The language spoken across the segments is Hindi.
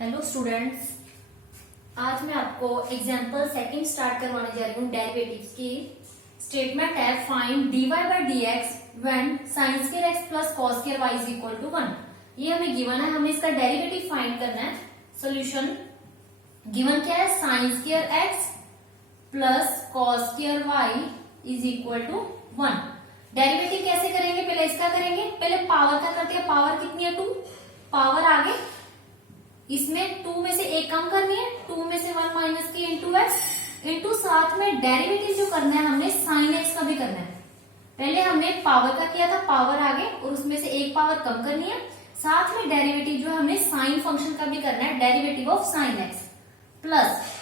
हेलो स्टूडेंट्स, आज मैं आपको एग्जांपल सेकंड स्टार्ट करवाने जा रही हूँ। डेरिवेटिव्स की स्टेटमेंट है find dy by d x when sine square x plus cos square y is equal to 1। ये हमें गिवन है, हमें इसका डेरिवेटिव फाइंड करना है। सोल्यूशन गिवन क्या है, sine square x plus cos square y is equal to 1। Derivative कैसे करेंगे, पहले इसका करेंगे। पहले पावर का करते हैं। पावर कितनी है, 2। पावर आगे इसमें 2 में से एक कम करनी है, 2 में से 1 माइनस की इंटू एक्स इंटू साथ में डेरिवेटिव जो करना है हमने साइन एक्स का भी करना है। पहले हमने पावर का किया था, पावर आगे और उसमें से एक पावर कम करनी है। साथ में डेरिवेटिव जो हमने साइन फंक्शन का भी करना है, derivative of sine x plus.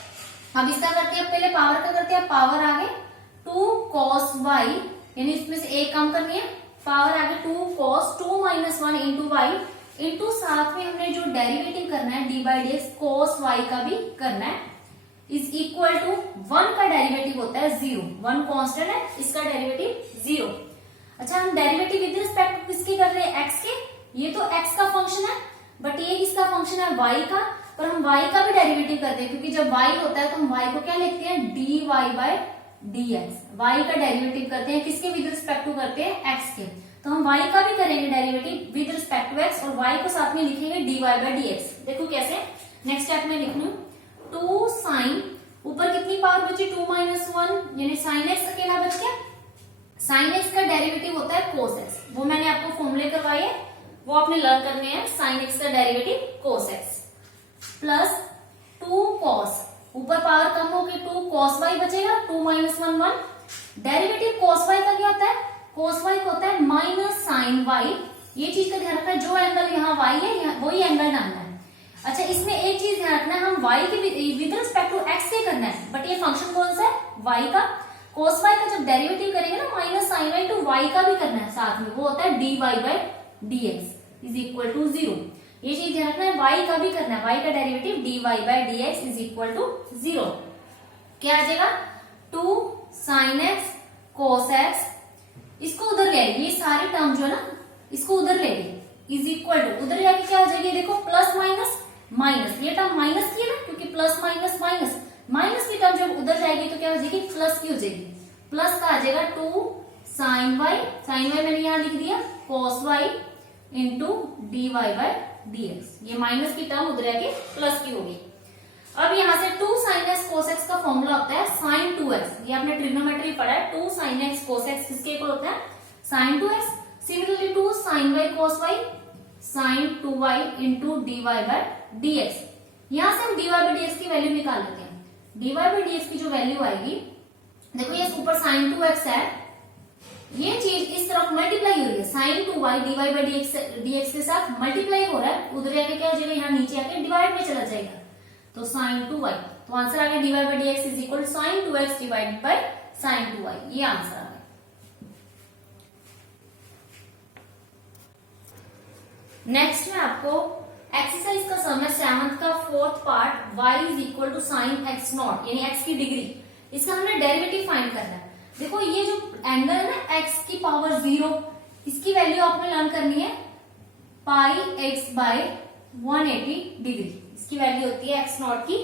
अब इसका करते हैं, पहले पावर का करते हैं। पावर आगे 2 कॉस वाई, यानी इसमें से एक कम करनी है। पावर आगे 2 cos 2 minus 1 into y into साथ में हमने जो डेरिवेटिव करना है d by d x cos y का भी करना है, इज इक्वल टू 1 का डेरिवेटिव होता है 0। 1 कांस्टेंट है, इसका डेरिवेटिव 0। अच्छा, हम डेरिवेटिव विद रिस्पेक्ट टू किसके कर रहे हैं, एक्स के। ये तो एक्स का फंक्शन है, बट ये किसका फंक्शन है, वाई का। पर हम वाई का भी डेरिवेटिव करते हैं, क्योंकि जब वाई होता है तो हम वाई को क्या लिखते हैं, d y by d x. Y का डेरिवेटिव करते हैं किसके, विद रिस्पेक्ट टू करते हैं एक्स के। तो हम y का भी करेंगे derivative with respect to x और y को साथ में लिखेंगे dy बाई डी एक्स। देखो कैसे, नेक्स्ट स्टेप में लिख लू 2 साइन, ऊपर कितनी पावर बची 2 माइनस 1, यानी साइन x अकेला बच गया। साइन x का डेरिवेटिव होता है cos x, वो मैंने आपको फॉर्मूले करवाए है, वो आपने लर्न करने हैं। साइन x का derivative cos x plus 2 cos, ऊपर पावर कम होगी 2 cos y बचेगा, 2 माइनस 1 1। डेरिवेटिव cos y का क्या होता है, cos y को होता है माइनस साइन y। ये चीज का ध्यान रखना है, जो एंगल यहाँ y है वही एंगल डालना है। अच्छा, इसमें एक चीज ध्यान रखना है, हम y के विद रिस्पेक्ट टू x से करना है, बट ये फंक्शन कौन सा है, y का। cos y का जब डेरिवेटिव करेंगे ना माइनस साइन y, तो y का भी करना है साथ में, वो होता है dy by d x is equal to 0। ये चीज ध्यान रखना है, y का भी करना है, y का derivative dy by d x is equal to 0। क्या आ जाएगा, 2 साइन एक्स कोस एक्स, इसको उधर ले आइए, ये सारे टर्म जो है ना इसको उधर ले आइए, इज इक्वल टू, उधर जाके क्या हो जाएगी, देखो प्लस माइनस माइनस, ये टर्म माइनस की है ना, क्योंकि प्लस माइनस माइनस, माइनस की टर्म जब उधर जाएगी तो क्या हो जाएगी, प्लस की हो जाएगी। प्लस का आ जाएगा 2 साइन वाई, साइन वाई मैंने यहाँ लिख दिया, cos y into d y by d x. ये माइनस की टर्म उधर जाके प्लस की होगी। अब यहाँ से 2 साइन एक्स कोस एक्स का फॉर्मूला होता है साइन 2x, ये आपने ट्रिग्नोमेट्री पढ़ा है। 2 साइन एक्स कोस एक्स किसके इक्वल होता है, sine 2x। Similarly 2 sine y cos y sine 2y into d y by d x. यहाँ से हम d y by d x की वैल्यू निकाल लेते हैं। D y by d x की जो वैल्यू आएगी, देखो ये ऊपर साइन 2x है, ये चीज इस तरफ मल्टीप्लाई हो रही है, sine 2y d y by d x के साथ मल्टीप्लाई हो रहा है, उधर आके क्या हो जाएगा, यहाँ नीचे आके डिवाइड में चला जाएगा, तो साइन 2y। तो आंसर आ गया d y by d x is equal to sine 2x divided by sine 2y। ये आंसर आ गया। नेक्स्ट में आपको एक्सरसाइज का सम है 7th का 4th part, y is equal to sine x nought, यानी x की डिग्री। इसका हमने डेरिवेटिव फाइंड करना है। देखो ये जो एंगल है ना x की पावर 0, इसकी वैल्यू आपने लर्न करनी है पाई x बाय 180 डिग्री। इसकी वैल्यू होती है x नॉट की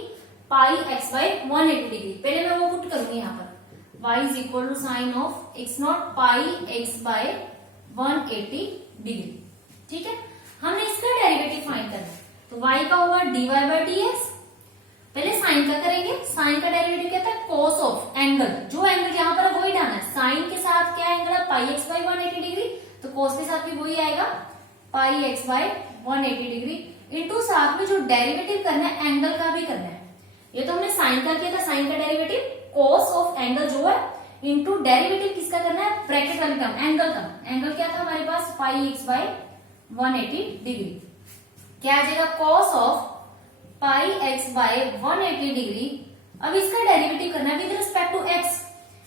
पाई x बाय 180 डिग्री। पहले मैं वो पुट करूंगी यहाँ पर, y is equal to sine of x nought pi x by 180 degree. ठीक है, हमने इसका डेरिवेटिव फाइंड करना है, तो y का होगा dy बाई डी एक्स। पहले साइन का करेंगे, साइन का डेरिवेटिव क्या था, cos ऑफ एंगल, जो एंगल यहाँ पर वही डालना है। साइन के साथ क्या एंगल है, पाई x बाई 180 डिग्री, तो cos के साथ भी वही आएगा, पाई x बाई 180 डिग्री इंटू साथ में जो डेरिवेटिव करना है एंगल का भी करना है। ये तो हमने साइन का किया था, साइन का डेरिवेटिव cos ऑफ एंगल जो है इंटू डेरिवेटिव किसका करना है, ब्रैकेट वाली टर्म एंगल का। एंगल क्या था हमारे पास, पाई x बाई 180 डिग्री। क्या आ जाएगा, cos of pi x by 180 degree. अब इसका डेरिवेटिव करना है with respect to x,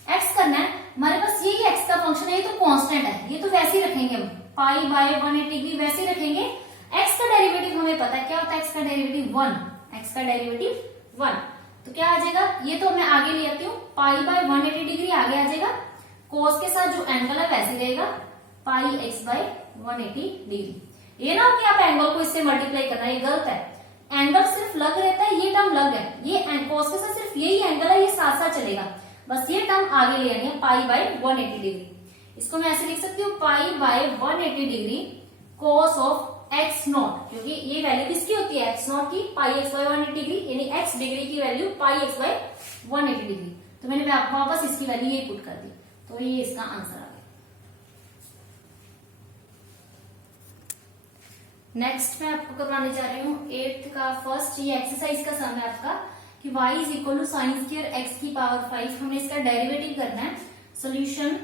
x करना है हमारे पास, यही x का फंक्शन है, ये तो कांस्टेंट है, ये तो वैसे ही रखेंगे हम, पाई बाई 180 डिग्री वैसे ही रखेंगे। x का डेरिवेटिव हमें पता है क्या होता है, x का डेरिवेटिव 1, x का डेरिवेटिव 1। तो क्या आ जाएगा, ये तो मैं आगे ले आती हूँ, पाई बाई 180 डिग्री आगे आ जाएगा, cos के साथ जो एंगल है वैसे रहेगा, पाई x बाई 180 डिग्री। ये ना कि आप एंगल को इससे मल्टीप्लाई करना, ये गलत है। एंगल सिर्फ लग रहता है, ये टर्म लग है, ये cos के साथ सिर्फ यही एंगल है, ये साथ साथ चलेगा, बस ये टर्म आगे ले आनी है पाई बाय 180 डिग्री। इसको मैं ऐसे लिख सकती हूँ pi by 180 degree cos of x nought, क्योंकि ये वैल्यू किसकी होती है x नॉट की, पाई x बाय 180 डिग्री, यानी x डिग्री की value pi x by 180 degree. तो मैंने वापस इसकी वैल्यू ये पुट कर दी, तो ये इसका आंसर आ गया। नेक्स्ट मैं आपको करवाने जा रही हूँ 8th का फर्स्ट, ये एक्सरसाइज का सम है आपका कि y is equal to sine square x की पावर 5, हमने इसका डेरिवेटिव करना है। सोल्यूशन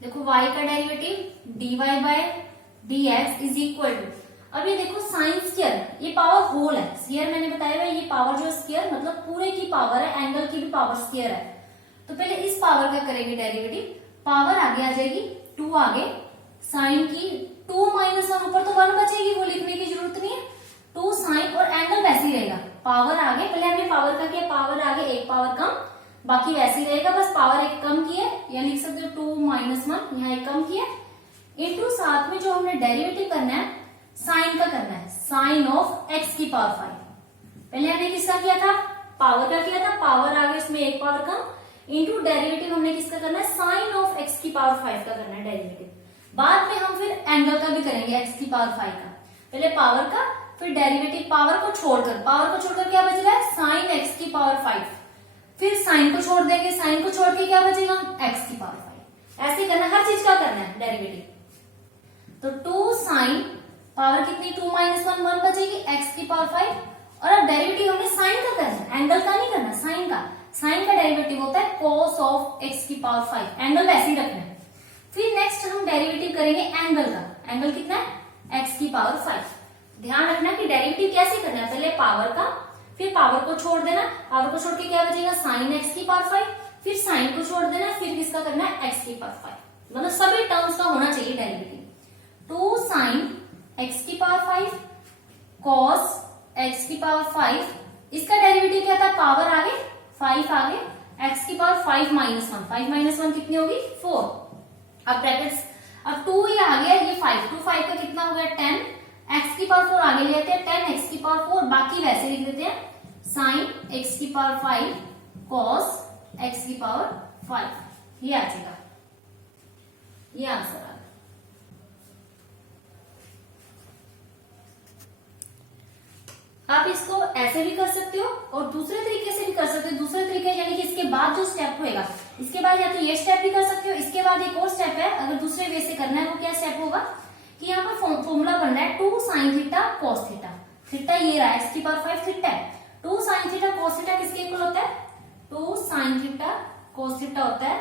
देखो y का derivative dy by dx is equal to, अब ये देखो साइन स्क्वायर, ये पावर होल है, स्क्वायर मैंने बताया है, ये पावर जो स्क्वायर मतलब पूरे की पावर है, एंगल की भी पावर स्क्वायर है। तो पहले इस पावर का करेंगे डेरिवेटिव, पावर आगे आ जाएगी 2 आगे, साइन की 2 माइनस 1 ऊपर तो 1 बचेगी, वो लिखने की जरूरत नहीं है, 2 साइन और एंगल वैसे ही रहेगा, पावर आगे, पहले हमने पावर का किया, पावर आगे एक पावर कम, बाकी वैसे ही रहेगा, बस पावर एक कम की है, या लिख सकते हो 2 माइनस 1, यहाँ एक कम की है, इंटू साथ में जो हमने डेरिवेटिव करना है साइन का करना है, साइन ऑफ x की पावर 5। पहले हमने किसका किया था, पावर का किया था, पावर आगे उसमें एक पावर कम, इंटू डेरिवेटिव हमने किसका करना है, साइन ऑफ x की पावर 5 का करना है डेरिवेटिव। बाद में हम फिर एंगल का भी करेंगे x की पावर 5 का, पहले पावर का फिर डेरिवेटिव, पावर को छोड़कर क्या बच रहा है, साइन x की पावर 5, फिर साइन को छोड़ देंगे, साइन को छोड़ के क्या बचेगा, x की पावर 5। ऐसे करना, हर चीज का करना है डेरिवेटिव। तो 2 साइन पावर कितनी 2 माइनस 1 1 बचेगी, x की पावर 5, और अब डेरिवेटिव हमने साइन का करना है, एंगल का नहीं करना, साइन का। साइन का डेरिवेटिव होता है cos ऑफ x की पावर 5, एंगल वैसे ही रखना है। फिर नेक्स्ट हम डेरिवेटिव करेंगे एंगल का, एंगल कितना है x की पावर 5। ध्यान रखना कि डेरिवेटिव कैसे करना है, पहले पावर का, फिर पावर को छोड़ देना, पावर को छोड़ के क्या बचेगा, साइन x की पावर 5, फिर साइन को छोड़ देना, फिर किसका करना है, x की पावर 5, मतलब सभी टर्म्स का होना चाहिए डेरिवेटिव। 2 साइन x की पावर 5 cos x की पावर 5, इसका डेरिवेटिव क्या था, पावर आगे 5 आगे, x की पावर 5 माइनस 1, 5 माइनस 1 कितनी होगी 4, अब ब्रैकेट्स, अब 2 ये आ गया, ये 5, 2 5 का कितना हो गया 10, x की पावर 4 आगे ले आते हैं 10 x की पावर 4, बाकी वैसे लिख देते हैं साइन x की पावर 5 cos x की पावर 5, ये आ जाएगा, ये आंसर आ गया। आप इसको ऐसे भी कर सकते हो और दूसरे तरीके से भी कर सकते हो। दूसरे तरीके यानी कि इसके बाद जो स्टेप होएगा, इसके बाद या तो ये स्टेप भी कर सकते हो, इसके बाद एक और स्टेप है, अगर दूसरे वे से करना है वो क्या स्टेप होगा कि यहाँ पर फॉर्मूला बनना है 2 sine theta cos theta, theta ये रहा x की पावर 5 थीटा है, 2 साइन थीटा cos थीटा किसके इक्वल होता है, 2 साइन थीटा cos थीटा होता है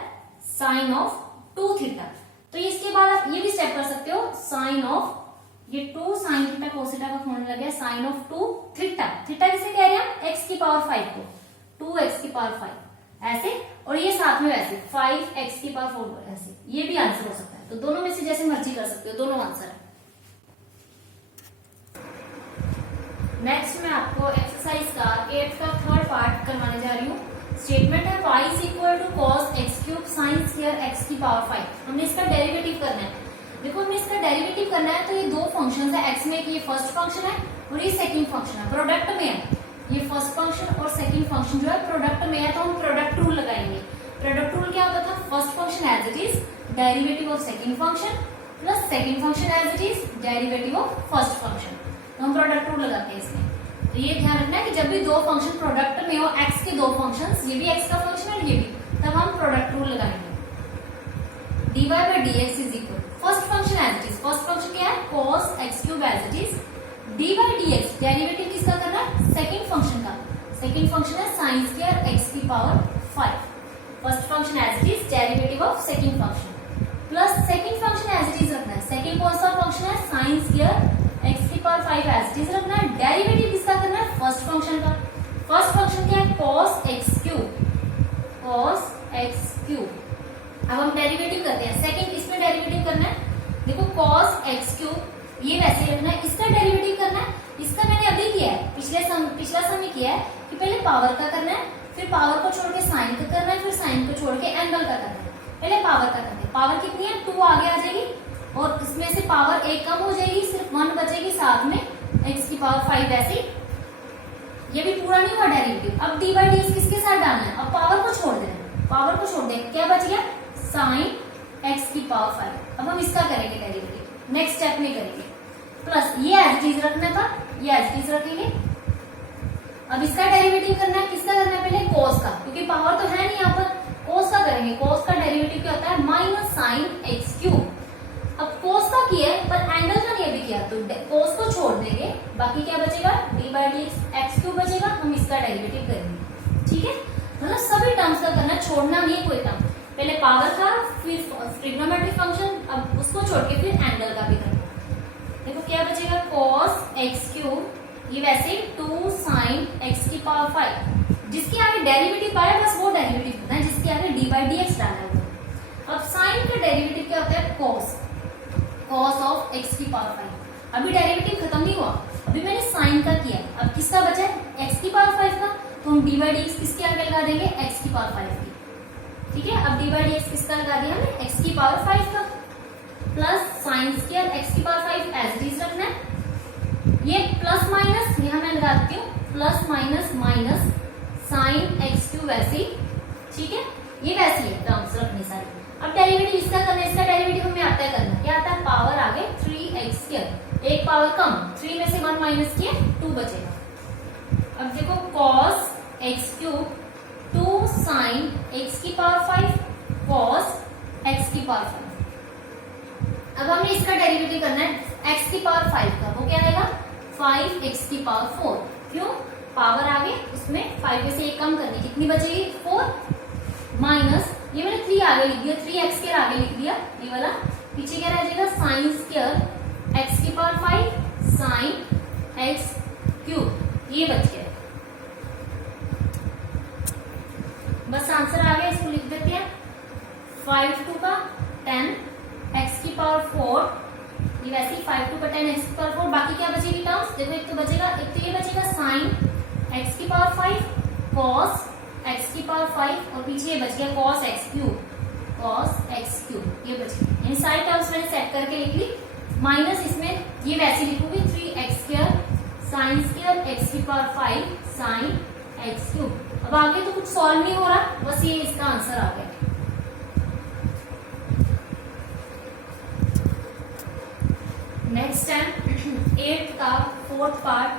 साइन ऑफ 2 थीटा। तो इसके बाद आप ये भी स्टेप कर सकते हो, साइन ऑफ ये 2 साइन थीटा cos थीटा का फॉर्मूला लग गया साइन ऑफ 2 थीटा, थीटा किसे कह रहे हैं x की पावर 5 को, 2x की पावर 5 ऐसे, और ये साथ में वैसे 5x की पावर 4 ऐसे, ये भी आंसर हो सकता है। तो दोनों में से जैसे मर्जी कर सकते हो, दोनों आंसर है। नेक्स्ट मैं आपको एक्सरसाइज का 8th का थर्ड पार्ट करवाने जा रही हूँ। स्टेटमेंट है y is equal to cos x cube sine square x की पावर 5, हमने इसका डेरिवेटिव करना है। देखो हमने इसका डेरिवेटिव करना है, तो ये दो फंक्शन है, x में ये फर्स्ट फंक्शन है और ये सेकंड फंक्शन है, प्रोडक्ट में है, ये फर्स्ट फंक्शन और सेकंड फंक्शन जो है प्रोडक्ट में है, तो हम प्रोडक्ट रूल लगाएंगे। प्रोडक्ट रूल क्या होता था, first function as it is derivative of second function plus second function as it is derivative of first function, तो हम प्रोडक्ट रूल लगाते हैं इसमें। तो ये ध्यान रखना है कि जब भी दो फंक्शन प्रोडक्ट में हो, x के दो फंक्शंस, ये भी x का फंक्शन है ये भी, तब हम प्रोडक्ट रूल लगाएंगे। dy by dx is equal, first function as it is, first function क्या है cos x cube as it is, dy by dx derivative किसका करना है, सेकंड फंक्शन का, सेकंड फंक्शन है sin स्क्वायर x की power 5, first function as it is derivative of second function plus second function as it is रखना है, सेकंड कौन सा फंक्शन है sin स्क्वायर x की पावर 5 एज इट इज रखना है, डेरिवेटिव किसका करना है, फर्स्ट फंक्शन का, फर्स्ट फंक्शन क्या है cos x cube, cos x cube. अब हम डेरिवेटिव करते हैं, सेकंड इसमें डेरिवेटिव करना है, देखो cos x क्यूब ये वैसे रखना है, इसका डेरिवेटिव करना है, इसका मैंने अभी किया है, पिछला समय किया है कि पहले पावर का करना है, फिर पावर को छोड़ के साइन का करना है, फिर साइन को छोड़ के एंगल का करना है। पहले पावर का करते हैं, पावर कितनी है 2 आगे आ जाएगी और इसमें से पावर एक कम हो जाएगी, सिर्फ 1 बचेगी, साथ में x की पावर 5 ऐसे ये भी पूरा नहीं हुआ डेरिवेटिव। अब डी बाई डी एक्स किसके साथ डालना है, अब पावर को छोड़ देना है, पावर को छोड़ देना, क्या बच गया साइन एक्स की पावर 5। अब हम इसका करेंगे डेरिवेटिव, नेक्स्ट स्टेप में करेंगे, प्लस ये एज चीज रखना था, ये एज चीज रखेंगे। अब इसका डेरिवेटिव करना है, किसका करना है पहले कोस का, क्योंकि पावर तो है नहीं यहाँ पर, कोस का करेंगे। कोस का डेरिवेटिव क्या होता है माइनस साइन एक्स क्यूब। अब कोस का किया है पर एंगल का नहीं अभी किया, तो कोस को छोड़ देंगे, बाकी क्या बचेगा D by d x cube बचेगा, हम इसका डेरिवेटिव करेंगे। ठीक है, मतलब सभी टर्म्स का करना, छोड़ना नहीं है कोई टर्म, पहले पावर का फिर ट्रिग्नोमेट्रिक फंक्शन, अब उसको छोड़ के फिर एंगल का भी करना। देखो क्या बचेगा कॉस एक्स क्यूब, ये वैसे 2 साइन एक्स की पावर 5, जिसके आगे डेरिवेटिव पाया बस वो डेरिवेटिव होता है, जिसके आगे डी बाई डी एक्स डालना होगा। अब साइन का डेरिवेटिव क्या होता है कॉस, कॉस ऑफ एक्स की पावर 5। अभी डेरिवेटिव खत्म नहीं हुआ, अभी मैंने साइन का किया, अब किसका बचा है एक्स की पावर 5 का, तो हम डी बाई डी एक्स किसके आगे लगा देंगे एक्स की पावर 5 की। ठीक है, अब डी बाई डी एक्स किसका लगा दिया हमने एक्स की पावर 5 का, प्लस साइन स्क्वायर एक्स की पावर 5 एज इट इज रखना है। ये प्लस माइनस यहाँ मैं लगा देती हूँ, plus minus minus sine x cube वैसे ही। ठीक है, ये वैसे ही है टर्म्स रखनी सारी। अब डेरिवेटिव इसका करना है, इसका डेरिवेटिव हमें आता है करना, क्या आता है पावर आगे 3x स्क्वायर, एक पावर कम, 3 में से 1 माइनस किया 2 बचेगा। अब देखो cos x cube 2 sine x की पावर 5 cos x की पावर 5। अब हमें इसका डेरिवेटिव करना है x की पावर 5 का, वो क्या आएगा 5x की पावर 4। क्यों, पावर आगे उसमें 5 में से एक कम करनी, कितनी बचेगी 4 माइनस, ये मैंने 3 आगे लिख दिया, 3x स्क्वायर आगे लिख दिया ये वाला, पीछे क्या रह जाएगा साइन स्क्वायर x की पावर 5 साइन x क्यूब, ये बच गया। बस आंसर आ गया, इसको लिख देते हैं 5 2 का 10 x की पावर 4, ये वैसे ही 5 2 का 10 x की पावर 4। बाकी क्या बचेगी टर्म्स, देखो एक तो बचेगा, एक तो ये बचेगा साइन x की पावर 5 cos x की पावर 5 और पीछे ये बच गया cos x cube, cos x cube ये बच गया। यानी सारी टर्म्स मैंने सेट करके लिख ली, माइनस इसमें ये वैसे लिखूंगी 3x square sine square x की पावर 5 साइन x क्यूब। अब आगे तो कुछ सॉल्व नहीं हो रहा, बस ये इसका आंसर आ गया। नेक्स्ट टाइम 8th का 4th part,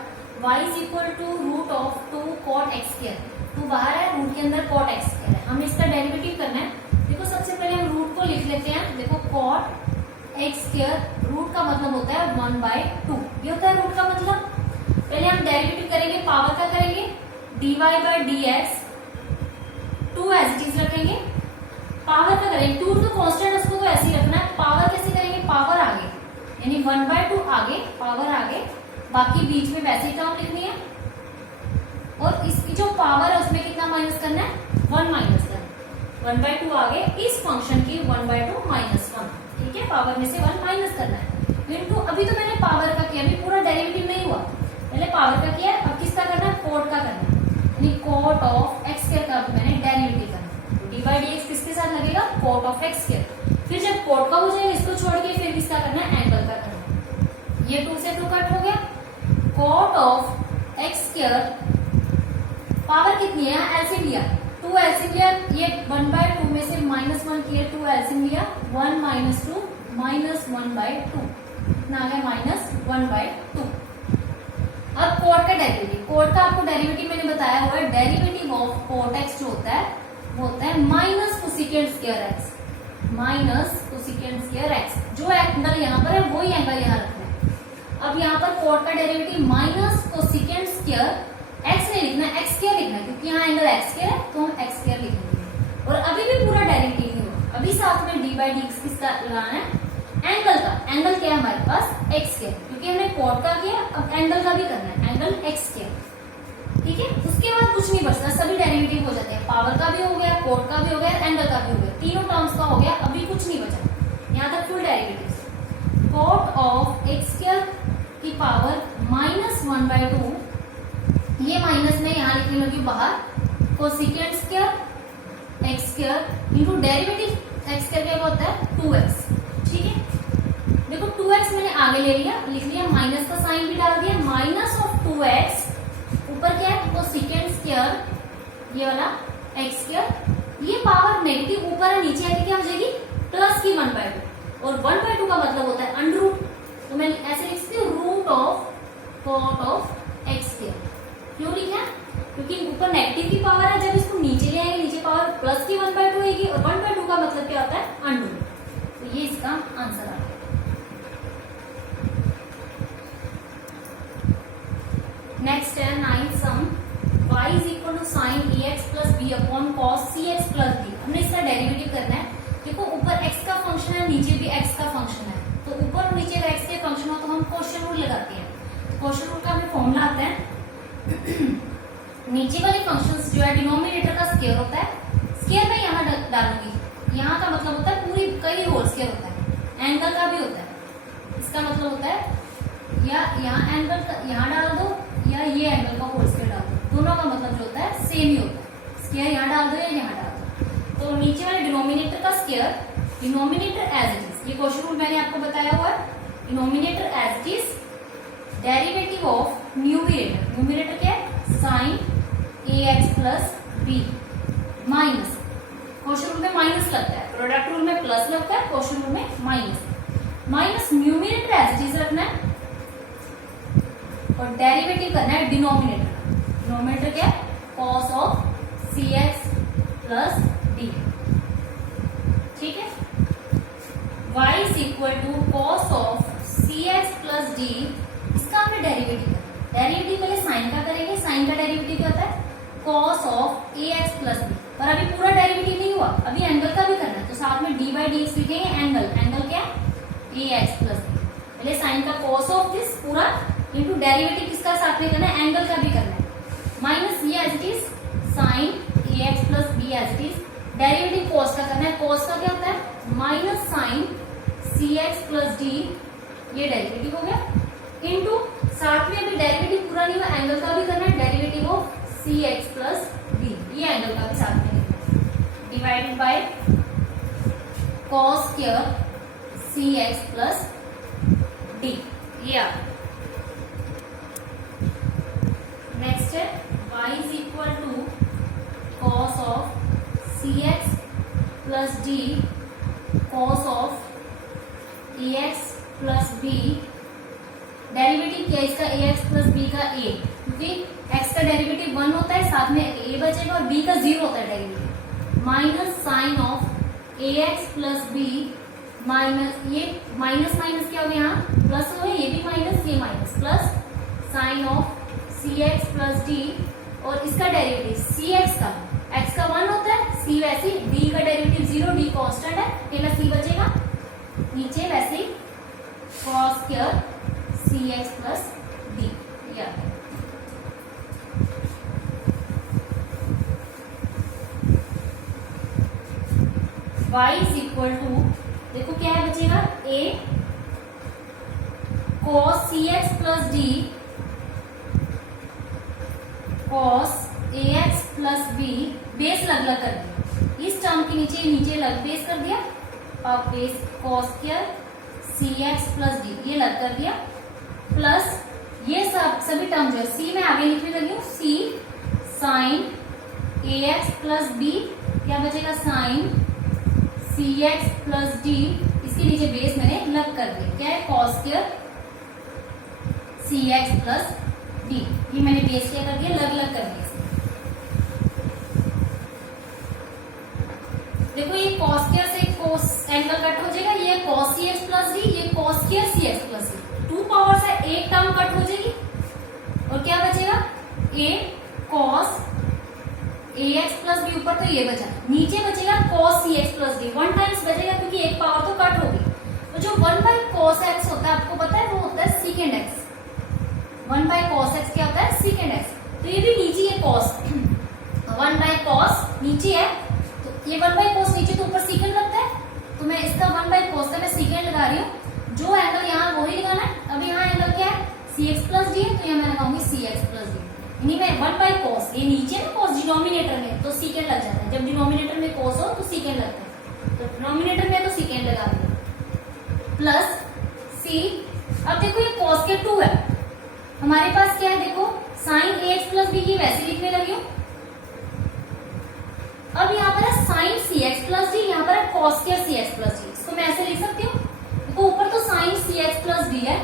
y is equal to root of 2 cot x square. तो बाहर है, रूट के अंदर cot x स्क्वायर है, हमें इसका डेरिवेटिव करना है। देखो सबसे पहले हम रूट को लिख लेते हैं, देखो cot x स्क्वायर, रूट का मतलब होता है 1/2, ये होता है रूट का मतलब। पहले हम डेरिवेटिव करेंगे, पावर का करेंगे dy by d x, 2 as it is रखेंगे, पावर का करेंगे 2 तो कांस्टेंट, उसको तो ऐसे ही रखना है। पावर कैसे करेंगे, पावर आगे यानी 1/2 आगे, पावर आगे, बाकी बीच में वैसे ही टर्म लिखनी है, और इसकी जो पावर है उसमें कितना माइनस करना है 1 माइनस करना, 1/2 आगे, इस फंक्शन की 1/2 माइनस 1। ठीक है, पावर में से 1 माइनस करना है इनटू, अभी तो मैंने पावर का किया, अभी पूरा डेरिवेटिव नहीं हुआ, पहले पावर का किया, अब किसका करना है कोट का करना है, यानी कोट ऑफ एक्स स्क्वायर का मैंने डेरिवेटिव करना है। तो डी बाई डी एक्स किसके साथ लगेगा कोट ऑफ एक्स स्क्वायर, फिर जब कोट का हो जाएगा इसको छोड़ के फिर किसका करना है एंगल का करना है। ये 2 से 2 कट हो गया, cot of x square, power कितनी है एलसीएम लिया 2 एलसीएम लिया, ये 1/2 में से -1 किया, 2 एलसीएम लिया 1 - 2 -1/2, कितना आ गया -1/2। अब कोट का डेरिवेटिव, कोट का आपको डेरिवेटिव मैंने बताया हुआ है, डेरिवेटिव ऑफ कोट एक्स जो होता है वो होता है minus cosecant square x, minus cosecant square x. जो एंगल यहाँ पर है वही एंगल यहाँ रखना है। अब यहाँ पर कोट का derivative minus cosecant square x नहीं लिखना, एक्स स्क्वायर लिखना है, क्योंकि यहाँ एंगल एक्स स्क्वायर है तो हम एक्स स्क्वायर लिखेंगे। और अभी भी पूरा डेरिवेटिव नहीं हुआ, अभी साथ में डी बाई डी एक्स किसका लगाना है एंगल का। एंगल क्या है हमारे पास एक्स स्क्वायर, क्योंकि हमने कोट का किया, अब एंगल का भी करना है, एंगल एक्स स्क्वायर। ठीक है, उसके बाद कुछ नहीं बचता, सभी डेरिवेटिव हो जाते हैं, पावर का भी हो गया, कोट का भी हो गया, एंगल का भी हो गया, तीनों टर्म्स का हो गया, अभी कुछ नहीं बचा, यहाँ तक full derivative. Cot of x square की पावर -1/2, ये माइनस में यहाँ लिखने लगी बाहर, cosec square x square into derivative x square क्या होता है 2x। ठीक है, देखो 2x मैंने आगे ले लिया, लिख लिया, माइनस का साइन भी डाल दिया, माइनस ऑफ 2x, ऊपर क्या है ये वाला एक्स स्क्वायर, ये पावर नेगेटिव ऊपर है, नीचे आके क्या हो जाएगी प्लस की 1/2, और 1/2 का मतलब होता है अंडर रूट, तो मैं ऐसे लिख सकती हूँ root of cot of x square. क्यों लिखा है? क्योंकि ऊपर नेगेटिव की पावर है, जब इसको नीचे ले आएंगे नीचे पावर प्लस की 1/2 होगी, और 1/2 का मतलब क्या होता है अंडर रूट, तो ये इसका आंसर आ गया। नेक्स्ट है 9th sum, y is equal to sine ax plus b upon cos cx plus d. हमने इसका डेरिवेटिव करना है। देखो ऊपर x का फंक्शन है, नीचे भी x का फंक्शन है, तो ऊपर और नीचे अगर x के फंक्शन हो तो हम क्वेश्चन रूल लगाते हैं। क्वेश्चन रूल का हमें फॉर्मूला आता है नीचे वाले फंक्शंस जो है डिनोमिनेटर का स्क्वायर होता है, स्क्वायर में यहाँ डालूंगी, यहाँ का मतलब होता है पूरी कई होल स्क्वायर होता है, एंगल का भी होता है, इसका मतलब होता है या यहाँ एंगल यहाँ डाल दो या ये एंगल का होल स्क्वायर डाल दो, दोनों का मतलब जो होता है सेम ही होता है, स्क्वायर यहाँ डाल दो या यहाँ डाल दो। तो नीचे वाले डिनोमिनेटर का square, denominator as it is, ये क्वेश्चन रूल मैंने आपको बताया हुआ है, denominator as it is, derivative of numerator, numerator क्या है sine ax plus b minus, question rule में माइनस लगता है, प्रोडक्ट रूल में प्लस लगता है, क्वेश्चन रूल में minus numerator as it is रखना है, और डेरिवेटिव करना है डिनोमिनेटर, डिनोमिनेटर क्या है cos of cx plus d. ठीक है, y is equal to cos of cx plus d, इसका हमने डेरिवेटिव करना है। डेरिवेटिव पहले साइन का करेंगे, साइन का डेरिवेटिव क्या होता है cos of ax plus b, पर अभी पूरा डेरिवेटिव नहीं हुआ, अभी एंगल का भी करना है, तो साथ में डी बाई डी एक्स लिखेंगे, एंगल, एंगल क्या है ax प्लस बी, पहले साइन का कॉस ऑफ दिस पूरा इंटू डेरिवेटिव किसका साथ में करना है एंगल का भी करना है, माइनस ये as it is sine ax plus b as it is, derivative cos का करना है, कॉस का क्या होता है minus sine cx plus d, ये डेरिवेटिव हो गया, इंटू साथ में अभी डेरिवेटिव पूरा नहीं हुआ, एंगल का भी करना है, derivative of cx plus d, ये एंगल का भी साथ में divided by cos square cx plus d, ये आ गया। नेक्स्ट है y is equal to cos of cx plus d cos of ax plus b, derivative क्या है इसका ax प्लस बी का a, क्योंकि x का डेरिवेटिव 1 होता है, साथ में a बचेगा और b का 0 होता है derivative, minus sine of ax plus b, minus ये माइनस माइनस क्या हो गया यहाँ प्लस हो गया, ये भी माइनस ये minus, plus sign of cx plus D, और इसका डेरिवेटिव cx का, x का 1 होता है, c वैसे d का डेरिवेटिव 0, d कांस्टेंट है, अकेला c बचेगा, नीचे वैसे ही cos square cx plus d, ये y इज इक्वल टू, देखो क्या है बचेगा a cos cx plus d cos ax plus b, बेस लग लग कर दिया, इस टर्म के नीचे लग बेस कर दिया, अब base cos square cx plus d ये लग कर दिया, प्लस ये सभी टर्म जो है c में आगे लिखने लगी हूँ, c sine ax plus b, क्या बचेगा साइन cx प्लस डी, इसके नीचे बेस मैंने लग कर दिया, क्या है cos square cx plus d, ये मैंने बेस क्या कर दिया लग कर दिया। देखो ये cos स्क्वायर से cos एंगल कट हो जाएगा, ये cos cx प्लस डी, ये cos square cx plus d, 2 power से एक टर्म कट हो जाएगी, और क्या बचेगा a cos ax plus b, ऊपर तो ये बचा, नीचे बचेगा cos cx plus d, 1 times बचेगा क्योंकि एक पावर तो कट होगी, तो जो 1 बाई cos x होता है आपको पता है वो होता है secant x, 1 by cos x क्या होता है secant x, तो ये भी नीचे है cos, 1 बाई cos नीचे है, तो ये 1 बाई cos नीचे तो ऊपर secant लगता है, तो मैं इसका 1 बाई cos का मैं secant लगा रही हूँ, जो एंगल यहाँ वही लगाना है, अब यहाँ एंगल क्या है cx प्लस डी है, तो यहाँ मैं लगाऊंगी cx प्लस डी, यानी मैं 1 बाई cos, ये नीचे ना cos डिनोमिनेटर में तो secant लग जाता है, जब डिनोमिनेटर में cos हो तो secant लगता है, तो डिनोमिनेटर में तो secant लगा दिया, प्लस c, अब देखो ये cos के 2 है, हमारे पास क्या है देखो साइन ax प्लस बी, की वैसे लिखने लगी हूँ, अब यहाँ पर है साइन सी एक्स प्लस डी, यहाँ पर है कॉस स्क्वायर सी एक्स प्लस डी। इसको मैं ऐसे लिख सकती हूँ, देखो ऊपर तो साइन सी एक्स प्लस डी है,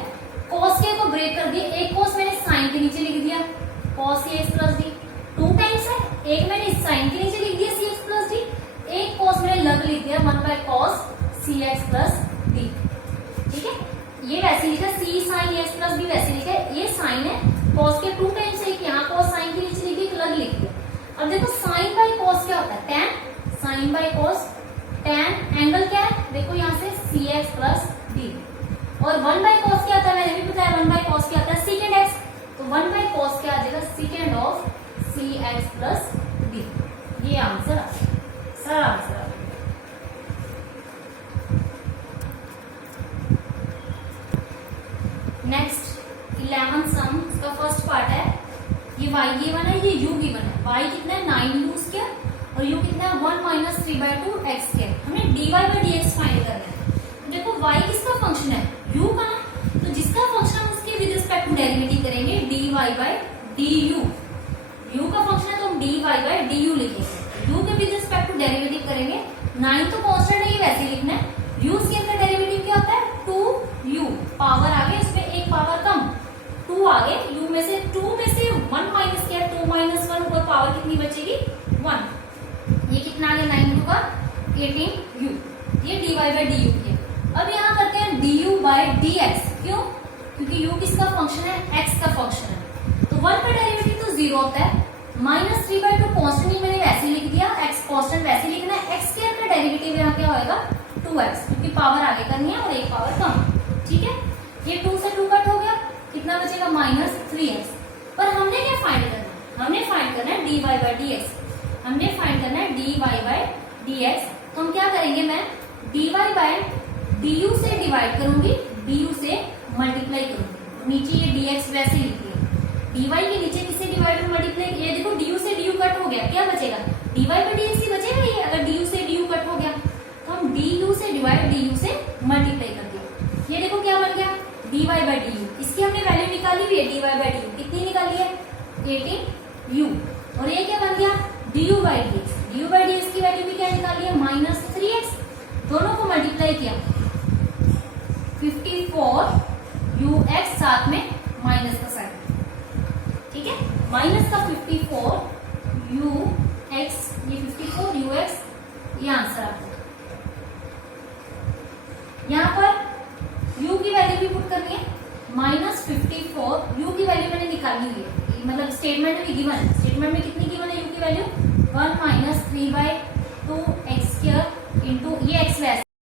कॉस स्क्वायर को ब्रेक कर दिए, एक कॉस मैंने साइन के नीचे लिख दिया cos c x plus d, 2 times है, एक मैंने साइन के नीचे लिख दिया सी एक्स प्लस डी, एक कॉस मैंने लग लिख दिया 1 by cos c x plus d. ठीक है, ये वैसे लिखा c sine x plus d, वैसे लिखा है, ये साइन है, कॉस के 2 टाइम्स, एक यहाँ कॉस साइन के नीचे लिख दिया, लग लिख दिया। अब देखो साइन बाय कॉस क्या होता है, tan, sine by cos, tan angle क्या है, देखो यहाँ से सी एक्स प्लस डी, और 1 बाय कॉस क्या होता है, मैंने भी बताया 1 बाय कॉस क्या होता है, सीकेंड एक्स, तो 1 बाय कॉस क्या आ जाएगा, secant of c x plus d. ये आंसर आ गया, सारा आंसर आ गया। नेक्स्ट 11 सम, इसका फर्स्ट पार्ट है, ये y गिवन है, ये u गिवन है, y कितना है 9u स्क्वायर और u कितना है 1 माइनस 3/2 x स्क्वायर। हमें dy बाई dx फाइंड करना है। तो देखो y किसका फंक्शन है, u का ना, तो जिसका फंक्शन हम उसके विद रिस्पेक्ट टू डेरिवेटिव करेंगे dy बाई du। u का फंक्शन है तो हम dy बाई du लिखेंगे, u के विद रिस्पेक्ट टू डेरिवेटिव करेंगे, 9 तो कांस्टेंट है, ये वैसे लिखना है, u स्क्वायर का डेरिवेटिव क्या होता है 2u, पावर आगे इसमें एक पावर कम 2 आगे, u में से 2 में से 1 माइनस किया, 2 माइनस 1 और पावर कितनी बचेगी 1, ये कितना आ गया 9 का 18u, ये dy बाई du किया। अब यहाँ करते हैं du बाई dx, क्यों, क्योंकि u किसका फंक्शन है, x का फंक्शन है, तो 1 का डेरिवेटिव तो 0 होता है, माइनस 3/2 कांस्टेंट मैंने वैसे लिख दिया, x कांस्टेंट वैसे लिखना है, x स्क्वायर का डेरिवेटिव यहाँ क्या होगा 2x, क्योंकि पावर आगे करनी है और एक पावर कम। ठीक है, ये 2 से 2 कट हो गया, कितना बचेगा माइनस 3x। पर हमने क्या फाइंड करना है, हमने फाइंड करना है dy बाई dx, हमने फाइंड करना है dy बाई dx। तो हम क्या करेंगे, मैं dy बाई du से डिवाइड करूंगी, du से मल्टीप्लाई करूंगी, नीचे ये dx वैसे लिखिए, dy के नीचे किससे डिवाइड और मल्टीप्लाई, ये देखो du से du कट हो गया, क्या बचेगा dy बाई dx ही बचेगा, ये अगर du से du कट हो गया तो हम du से डिवाइड du से मल्टीप्लाई कर दिया, ये देखो क्या बन गया dy बाई du, इसकी हमने वैल्यू निकाली हुई है dy बाई du, कितनी निकाली है 18u, और ये क्या बन गया du by dx, du by dx की वैल्यू भी क्या निकाली है माइनस 3x, दोनों को मल्टीप्लाई किया 54ux, साथ में माइनस का साइन, ठीक है, माइनस का 54ux, ये 54ux, ये आंसर आता है। यहाँ पर u की वैल्यू भी पुट करनी है, माइनस 54, u की वैल्यू मैंने निकाली हुई है, मतलब स्टेटमेंट में गिवन है, स्टेटमेंट में कितनी गिवन है u की value 1 minus 3/2 x square into ये x वैल्यू